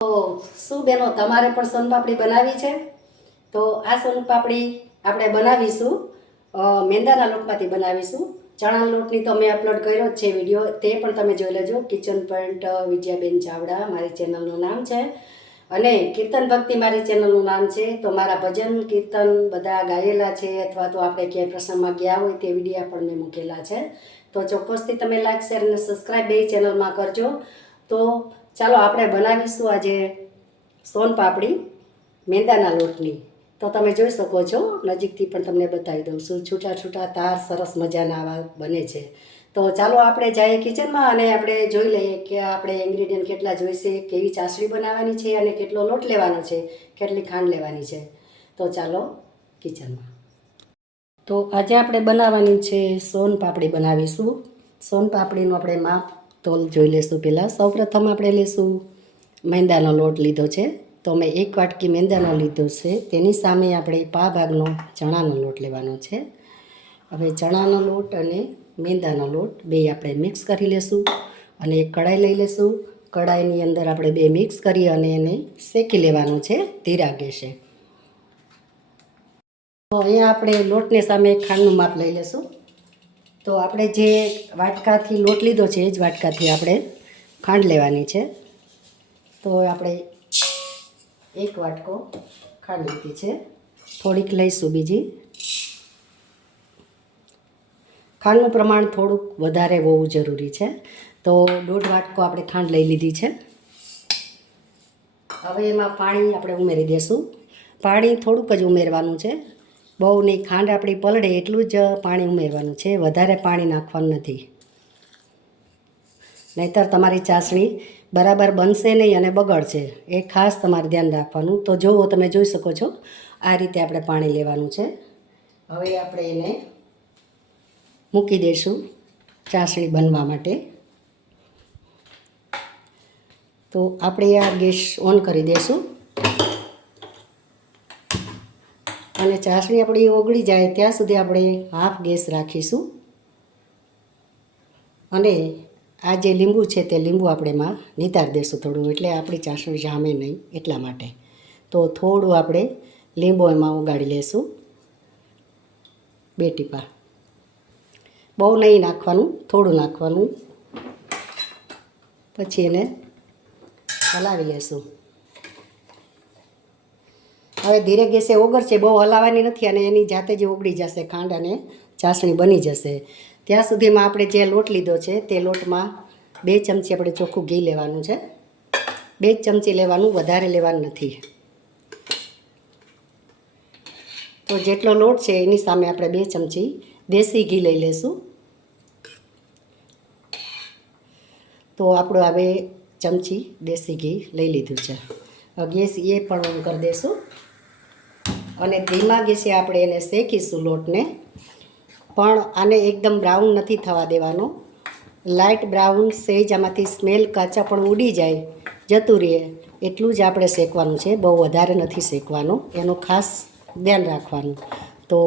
તો શું બેનો તમારે પણ સોનપાપડી બનાવી છે? તો આ સોનપાપડી આપણે બનાવીશું મેંદાના લોટમાંથી બનાવીશું. ચણાના લોટની તો મેં અપલોડ કર્યો જ છે વિડીયો, તે પણ તમે જોઈ લેજો. કિચન પોઈન્ટ વિજયાબેન ચાવડા મારી ચેનલનું નામ છે અને કીર્તન ભક્તિ મારી ચેનલનું નામ છે. તો મારા ભજન કીર્તન બધા ગાયેલા છે, અથવા તો આપણે ક્યાંય પ્રસંગમાં ગયા હોય તે વિડીયા પણ મેં મૂકેલા છે. તો ચોક્કસથી તમે લાઈક શેર અને સબસ્ક્રાઈબ બે ચેનલમાં કરજો. તો ચાલો આપણે બનાવીશું આજે સોનપાપડી મેંદાના લોટની. તો તમે જોઈ શકો છો, નજીકથી પણ તમને બતાવી દઉં છું. છૂટા છૂટા તાર સરસ મજાના આવા બને છે. તો ચાલો આપણે જઈએ કિચનમાં અને આપણે જોઈ લઈએ કે આપણે ઇન્ગ્રીડિયન્ટ કેટલા જોઈશે, કેવી ચાસણી બનાવવાની છે અને કેટલો લોટ લેવાનો છે, કેટલી ખાંડ લેવાની છે. તો ચાલો કિચનમાં. તો આજે આપણે બનાવવાની છે સોનપાપડી બનાવીશું. સોનપાપડીનું આપણે માપ તોલ જોઈ લઈશું. પહેલાં સૌપ્રથમ આપણે લઈશું મેંદાનો લોટ લીધો છે. તો મેં 1 વાટકી મેંદાનો લીધો છે. તેની સામે આપણે પા ભાગનો ચણાનો લોટ લેવાનો છે. હવે ચણાનો લોટ અને મેંદાનો લોટ બે આપણે મિક્સ કરી લઈશું અને એક કઢાઈ લઈ લઈશું. કઢાઈની અંદર આપણે બે મિક્સ કરી અને એને શેકી લેવાનું છે ધીરા ગેસે. તો અહીંયા આપણે લોટની સામે ખાંડનું માપ લઈ લઈશું. તો આપણે જે વાટકાથી લોટ લીધો છે એ જ વાટકાથી આપણે ખાંડ લેવાની છે. તો આપણે 1 વાટકો ખાંડ લીધી છે, થોડીક લઈશું બીજી. ખાંડનું પ્રમાણ થોડુંક વધારે હોવું જરૂરી છે. તો 1.5 વાટકો આપણે ખાંડ લઈ લીધી છે. હવે એમાં પાણી આપણે ઉમેરી દઈશું. પાણી થોડુંક જ ઉમેરવાનું છે, બહુ નહીં. ખાંડ આપણી પલળે એટલું જ પાણી ઉમેરવાનું છે, વધારે પાણી નાખવાનું નથી. નહીંતર તમારી ચાસણી બરાબર બનશે નહીં અને બગડશે. એ ખાસ તમારે ધ્યાન રાખવાનું. તો જુઓ, તમે જોઈ શકો છો, આ રીતે આપણે પાણી લેવાનું છે. હવે આપણે એને મૂકી દઈશું ચાસણી બનવા માટે. તો આપણે આ ગેસ ઓન કરી દઈશું અને ચાસણી આપણી ઓગળી જાય ત્યાં સુધી આપણે હાફ ગેસ રાખીશું. અને આ જે લીંબુ છે તે લીંબુ આપણે એમાં નિતારી દઈશું થોડું, એટલે આપણી ચાસણી જામે નહીં એટલા માટે. તો થોડું આપણે લીંબુ એમાં ઉગાડી લઈશું, 2 ટીપા. બહુ નહીં નાખવાનું, થોડું નાખવાનું. પછી એને હલાવી લઈશું. હવે ધીરે ગેસે ઓગળશે, બહુ હલાવવાની નથી અને એની જાતે જ ઓગળી જશે ખાંડ અને ચાસણી બની જશે. ત્યાં સુધીમાં આપણે જે લોટ લીધો છે તે લોટમાં 2 ચમચી આપણે ચોખ્ખું ઘી લેવાનું છે. 2 જ ચમચી લેવાનું, વધારે લેવાનું નથી. તો જેટલો લોટ છે એની સામે આપણે 2 ચમચી દેશી ઘી લઈ લઈશું. તો આપણું આ 2 ચમચી દેશી ઘી લઈ લીધું છે. ગેસ એ પણ ઓન કરી દઈશું અને ધીમા ગેસે આપણે એને શેકીશું લોટને. પણ આને એકદમ બ્રાઉન નથી થવા દેવાનો, લાઇટ બ્રાઉન, સહેજ આમાંથી સ્મેલ કાચા પણ ઉડી જાય, જતું રહે એટલું જ આપણે શેકવાનું છે. બહુ વધારે નથી શેકવાનું, એનું ખાસ ધ્યાન રાખવાનું. તો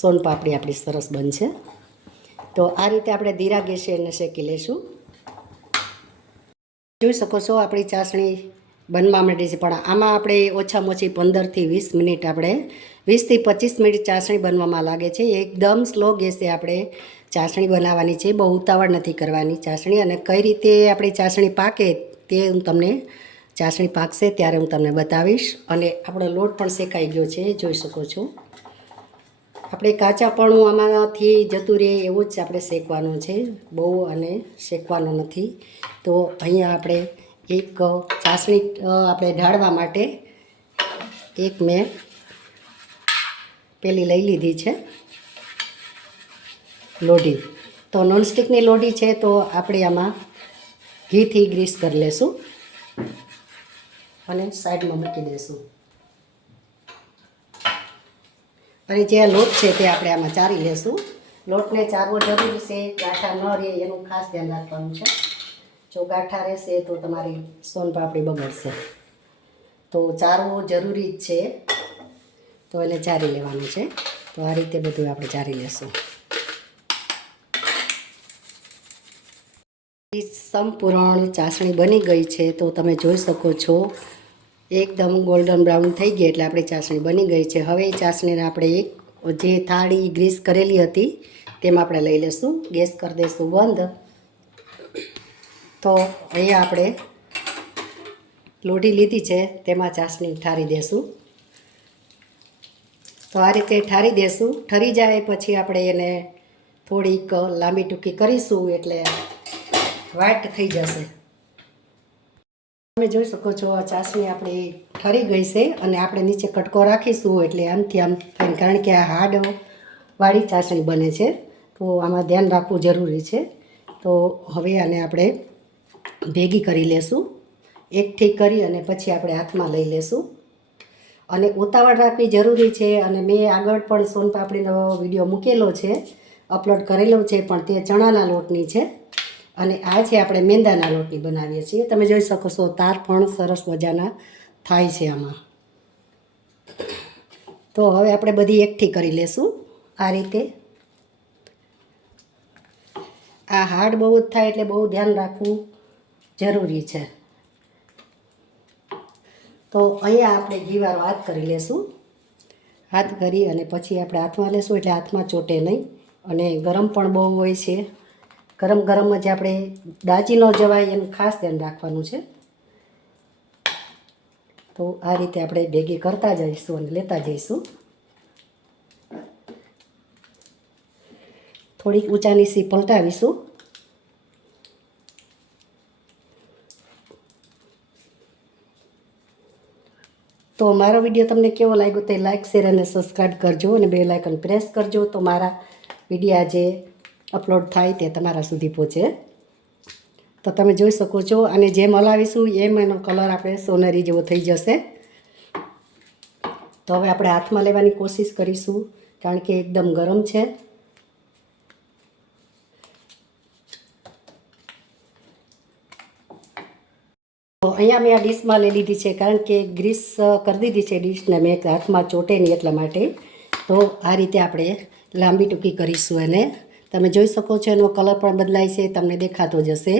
સોનપાપડી આપણી સરસ બનશે. તો આ રીતે આપણે ધીરા ગેસે એને શેકી લઈશું. જોઈ શકો છો આપણી ચાસણી બનવા માંડી છે, પણ આમાં આપણે ઓછામાં ઓછી 15 થી 20 મિનિટ, આપણે 20 થી 25 મિનિટ ચાસણી બનવામાં લાગે છે. એકદમ સ્લો ગેસે આપણે ચાસણી બનાવવાની છે, બહુ ઉતાવળ નથી કરવાની ચાસણી. અને કઈ રીતે આપણી ચાસણી પાકે તે હું તમને, ચાસણી પાકશે ત્યારે હું તમને બતાવીશ. અને આપણો લોટ પણ શેકાઈ ગયો છે, જોઈ શકો છો. આપણે કાચાપણું આમાંથી જતું રહે એવું જ આપણે શેકવાનું છે, બહુ અને શેકવાનું નથી. તો અહીંયા આપણે એક ચાસણી આપણે ઢાળવા માટે એક મેં પેલી લઈ લીધી છે લોઢી. તો નોનસ્ટિકની લોઢી છે, તો આપણે આમાં ઘીથી ગ્રીસ કરી લેશું અને સાઈડમાં મૂકી દઈશું. અને જે લોટ છે તે આપણે આમાં ચારી લેશું. લોટને ચારવો જરૂરી છે, ગાંઠા ન રહે એનું ખાસ ધ્યાન રાખવાનું છે. જો ગાંઠા રહેશે તો તમારી સોનપાપડી બગડશે. તો ચારવો જરૂરી જ છે, તો એને ચારી લેવાનું છે. તો આ રીતે બધું આપણે ચારી લેશું. સંપૂર્ણ ચાસણી બની ગઈ છે તો તમે જોઈ શકો છો એકદમ ગોલ્ડન બ્રાઉન થઈ ગઈ એટલે આપણી ચાસણી બની ગઈ છે. હવે એ ચાસણીને આપણે એક જે થાળી ગ્રીસ કરેલી હતી તેમાં આપણે લઈ લઈશું. ગેસ કરી દઈશું બંધ. તો અહીંયા આપણે લોઢી લીધી છે તેમાં ચાસણી ઠારી દેશું. તો આ રીતે ઠારી દેશું. ઠરી જાય પછી આપણે એને થોડીક લાંબી ટૂંકી કરીશું એટલે વ્હાઈટ થઈ જશે. તમે જોઈ શકો છો આ ચાસણી આપણી ઠરી ગઈ છે અને આપણે નીચે કટકો રાખીશું એટલે આમથી આમ થાય, કારણ કે આ હાર્ડ વાળી ચાસણી બને છે તો આમાં ધ્યાન રાખવું જરૂરી છે. તો હવે આને આપણે ભેગી કરી લેશું. એકઠી કરી અને પછી આપણે હાથમાં લઈ લેશું અને ઉતાવળ રાખવી જરૂરી છે. અને મેં આગળ પણ સોનપાપડીનો વિડીયો મૂકેલો છે, અપલોડ કરેલો છે, પણ તે ચણાના લોટની છે અને આ છે આપણે મેંદાના લોટની બનાવીએ છીએ. તમે જોઈ શકો છો તાર પણ સરસ મજાના થાય છે આમાં. તો હવે આપણે બધી એકઠી કરી લેશું આ રીતે. આ હાર્ડ બહુ જ થાય એટલે બહુ ધ્યાન રાખવું જરૂરી છે. તો અહીંયા આપણે ઘીવાળો હાથ કરી લેશું. હાથ કરી અને પછી આપણે હાથમાં લેશું એટલે હાથમાં ચોટે નહીં. અને ગરમ પણ બહુ હોય છે. ગરમ ગરમ જ આપણે દાજી ન જવાય એનું ખાસ ધ્યાન રાખવાનું છે. તો આ રીતે આપણે ભેગી કરતા જઈશું અને લેતા જઈશું. થોડીક ઊંચા નીચી પલટાવીશું. તો મારો વિડીયો તમને કેવો લાગ્યો તે લાઇક, શેર અને સબસ્ક્રાઈબ કરજો અને બેલ આઇકન પ્રેસ કરજો તો મારા વિડીયા જે અપલોડ થાય તે તમારા સુધી પહોંચે. તો તમે જોઈ શકો છો અને જેમ હલાવીશું એમ એનો કલર આપણે સોનેરી જેવો થઈ જશે. તો હવે આપણે હાથમાં લેવાની કોશિશ કરીશું કારણ કે એકદમ ગરમ છે. તો અહીંયા મેં આ ડીશમાં લઈ લીધી છે કારણ કે ગ્રીસ કરી દીધી છે ડીશને મેં હાથમાં ચોટે નહીં એટલા માટે. તો આ રીતે આપણે લાંબી ટૂંકી કરીશું એને. તમે જોઈ શકો છો એનો કલર પણ બદલાય છે, તમને દેખાતો જશે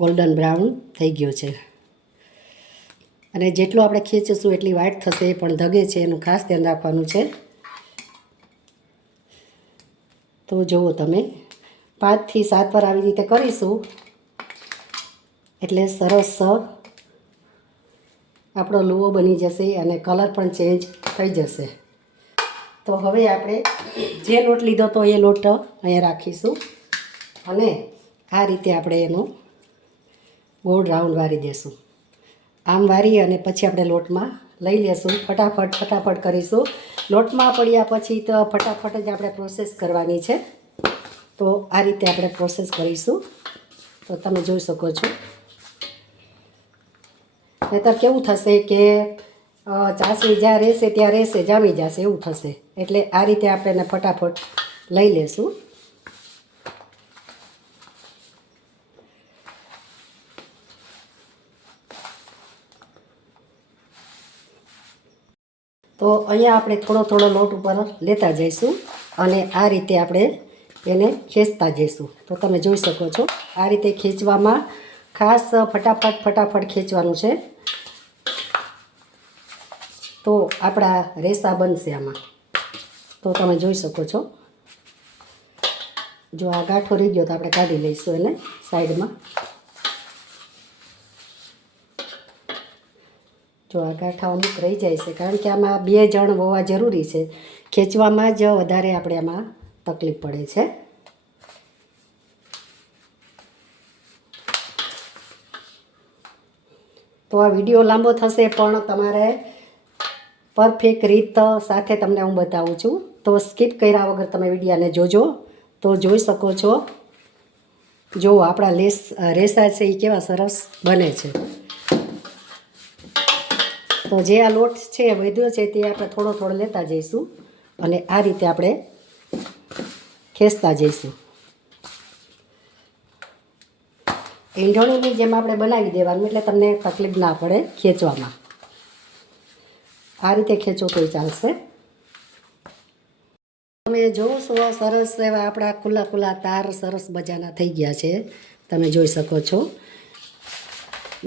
ગોલ્ડન બ્રાઉન થઈ ગયો છે. અને જેટલું આપણે ખેંચીશું એટલી વ્હાઈટ થશે, પણ ધગે છે એનું ખાસ ધ્યાન રાખવાનું છે. તો જુઓ તમે 5 થી 7 વાર આવી રીતે કરીશું એટલે સરસ આપણો લુઓ બની જશે અને કલર પણ ચેન્જ થઈ જશે. તો હવે આપણે જે લોટ લીધો તો એ લોટ અહીંયા રાખીશું અને આ રીતે આપણે એનો ગોળ રાઉન્ડ વારી દેશું. આમ વારી અને પછી આપણે લોટમાં લઈ લેશું. ફટાફટ કરીશું. લોટમાં પડ્યા પછી તો ફટાફટ જ આપણે પ્રોસેસ કરવાની છે. તો આ રીતે આપણે પ્રોસેસ કરીશું. તો તમે જોઈ શકો છો. નહીંતર કેવું થશે કે ચાસણી જ્યાં રહેશે ત્યાં રહેશે, જામી જશે એવું થશે. એટલે આ રીતે આપણે એને ફટાફટ લઈ લેશું. તો અહીંયા આપણે થોડો લોટ ઉપર લેતા જઈશું અને આ રીતે આપણે એને ખેંચતા જઈશું. તો તમે જોઈ શકો છો આ રીતે ખેંચવામાં ખાસ ફટાફટ ખેંચવાનું છે. તો આપણા રેસા બનશે આમાં. તો તમે જોઈ શકો છો. જો આ ગાંઠો રહી ગયો તો આપણે કાઢી લઈશું એને સાઈડમાં. જો આ ગાંઠા અમુક રહી જાય છે કારણ કે આમાં 2 જણ હોવા જરૂરી છે. ખેંચવામાં જ વધારે આપણે આમાં તકલીફ પડે છે. તો આ વિડીયો લાંબો થશે પણ તમારે પરફેક્ટ રીત સાથે તમને હું બતાવું છું. તો સ્કીપ કર્યા વગર તમે વિડીયાને જોજો તો જોઈ શકો છો. જો આપણા રેસા છે એ કેવા સરસ બને છે. તો જે આ લોટ છે વધ્યો છે તે આપણે થોડો લેતા જઈશું અને આ રીતે આપણે ખેંચતા જઈશું. ઈંઢોણીની જેમ આપણે બનાવી દેવાનું એટલે તમને તકલીફ ના પડે ખેંચવામાં. આ રીતે ખેંચો તોય ચાલશે. તમે જોવો છો સરસ એવા આપણા ખુલ્લા તાર સરસ મજાના થઈ ગયા છે. તમે જોઈ શકો છો,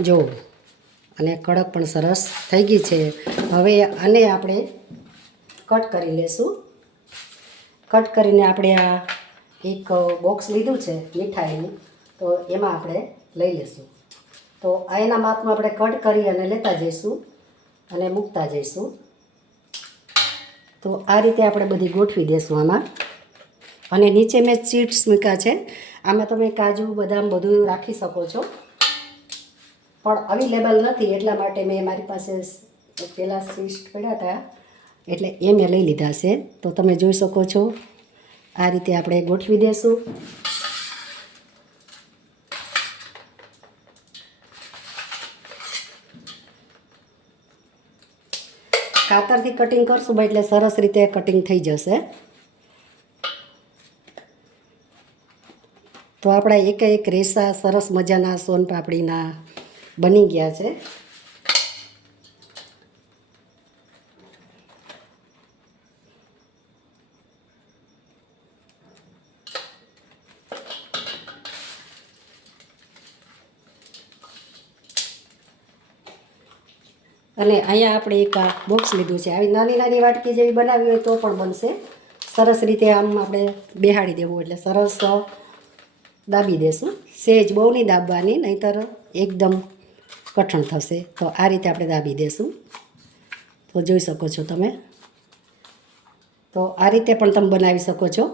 જો, અને કડક પણ સરસ થઈ ગઈ છે. હવે આને આપણે કટ કરી લેશું. કટ કરીને આપણે આ એક બોક્સ લીધું છે મીઠાઈનું, તો એમાં આપણે લઈ લઈશું. તો આ એના માપમાં આપણે કટ કરી અને લેતા જઈશું અને મૂકતા જઈશું. તો આ રીતે આપણે બધી ગોઠવી દઈશું આમાં. અને નીચે મેં ચીપ્સ મૂક્યા છે, આમાં તમે કાજુ બદામ બધું રાખી શકો છો, પણ અવેલેબલ નથી એટલા માટે મેં મારી પાસે પહેલાં સીડ્સ પડ્યા હતા એટલે એ મેં લઈ લીધા છે. તો તમે જોઈ શકો છો, આ રીતે આપણે ગોઠવી દઈશું. કાતરથી કટિંગ કરશું ભાઈ એટલે સરસ રીતે કટિંગ થઈ જશે. તો આપણા એક રેસા સરસ મજાના સોનપાપડીના બની ગયા છે. અને અહીંયા આપણે એક આ બોક્સ લીધું છે. આવી નાની નાની વાટકી જેવી બનાવી હોય તો પણ બનશે. સરસ રીતે આમ આપણે બેહાડી દેવું એટલે સરસ દાબી દેશું. સહેજ બહુ નહીં દાબવાની, નહીંતર એકદમ કઠણ થશે. તો આ રીતે આપણે દાબી દેશું. તો જોઈ શકો છો તમે. તો આ રીતે પણ તમે બનાવી શકો છો.